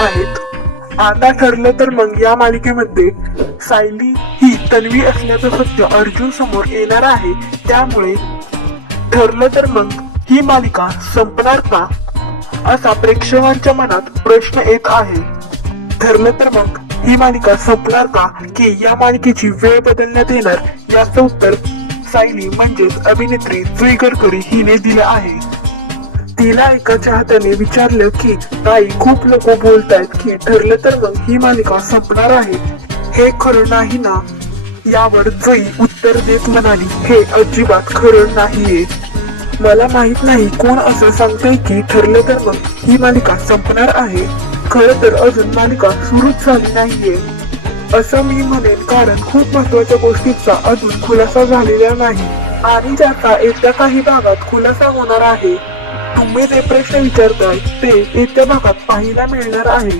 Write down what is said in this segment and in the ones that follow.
आहेत। आता ठरलं तर मग या मालिकेमध्ये सायली ही तन्वी असल्याचं सत्य अर्जुन समोर येणार आहे। त्यामुळे ठरलं तर मग ही मालिका संपणार का असा प्रेक्षकांच्या मनात प्रश्न येत आहे। ठरलं तर मग ही मालिका संपणार का की या मालिकेची वेळ बदलण्यात येणार याचं उत्तर सायली म्हणजेच अभिनेत्री जुई गडकरी हिने दिलं आहे। तिला एका चाहत्याने विचारलं की ताई, खूप लोक बोलतायत की ठरलं तर मग ही मालिका संपणार आहे, हे खरं नाही ना? यावर जुई उत्तर देत म्हणाली, हे अजिबात खरं नाहीये। मला माहित नाही कोण असं सांगतंय की ठरलं तर मग ही मालिका संपणार आहे। खरं तर अजून मालिका सुरूच झाली नाहीये असं मी म्हणेन, कारण खूप महत्वाच्या गोष्टींचा अजून खुलासा झालेला नाही आणि ज्याचा येत्या काही भागात खुलासा होणार आहे। तुम्ही जे प्रश्न विचारताय ते येत्या भागात पाहायला मिळणार आहे,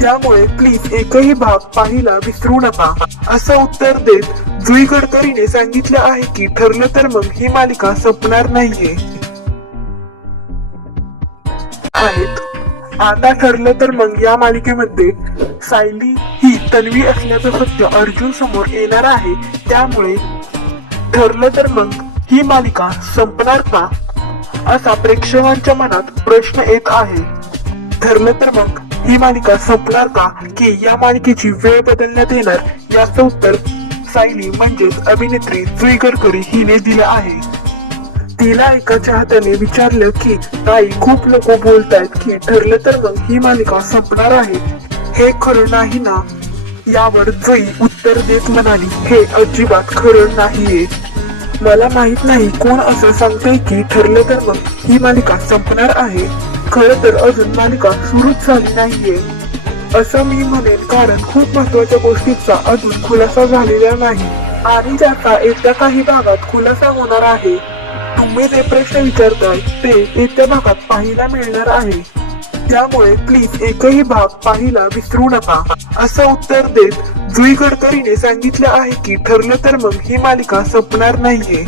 त्यामुळे प्लीज एकही भाग पाहायला विसरू नका असं उत्तर देत जुई गडकरीने सांगितलं आहे की ठरलं तर मग ही मालिका संपणार नाहीये। आता ठरलं तर मग या मालिकेमध्ये सायली ही तन्वी असल्याचं सत्य अर्जुन समोर येणार आहे। त्यामुळे ठरलं तर मग ही मालिका संपणार का असा प्रेक्षकांच्या मनात प्रश्न येत आहे। ठरलं तर मग ही मालिका संपणार का की या मालिकेची वेळ बदलण्यात येणार याचं उत्तर सायली म्हणजेच अभिनेत्री जुई गडकरी हिने दिलं आहे। तिला एका चाहत्याने विचारलं की ताई, खूप लोक बोलतायत की ठरलं तर मग ही मालिका संपणार आहे, हे खरं नाही ना? यावर जुई उत्तर देत म्हणाली, हे अजिबात खरं नाहीये। मला माहित नाही कोण असं सांगतंय की ठरलं तर मग ही मालिका संपणार आहे। खरं तर अजून मालिका सुरूच झाली नाहीये असं मी म्हणेन, कारण खूप महत्वाच्या गोष्टींचा अजून खुलासा झालेला नाही आणि ज्याचा येत्या काही भागात खुलासा होणार आहे। तुम्ही जे प्रश्न विचारताय ते येत्या भागात पाहायला मिळणार आहे, त्यामुळे प्लीज एकही भाग पाहायला विसरू नका असं उत्तर देत जुई गडकरीने सांगितलं आहे की ठरलं तर मग ही मालिका संपणार नाहीये।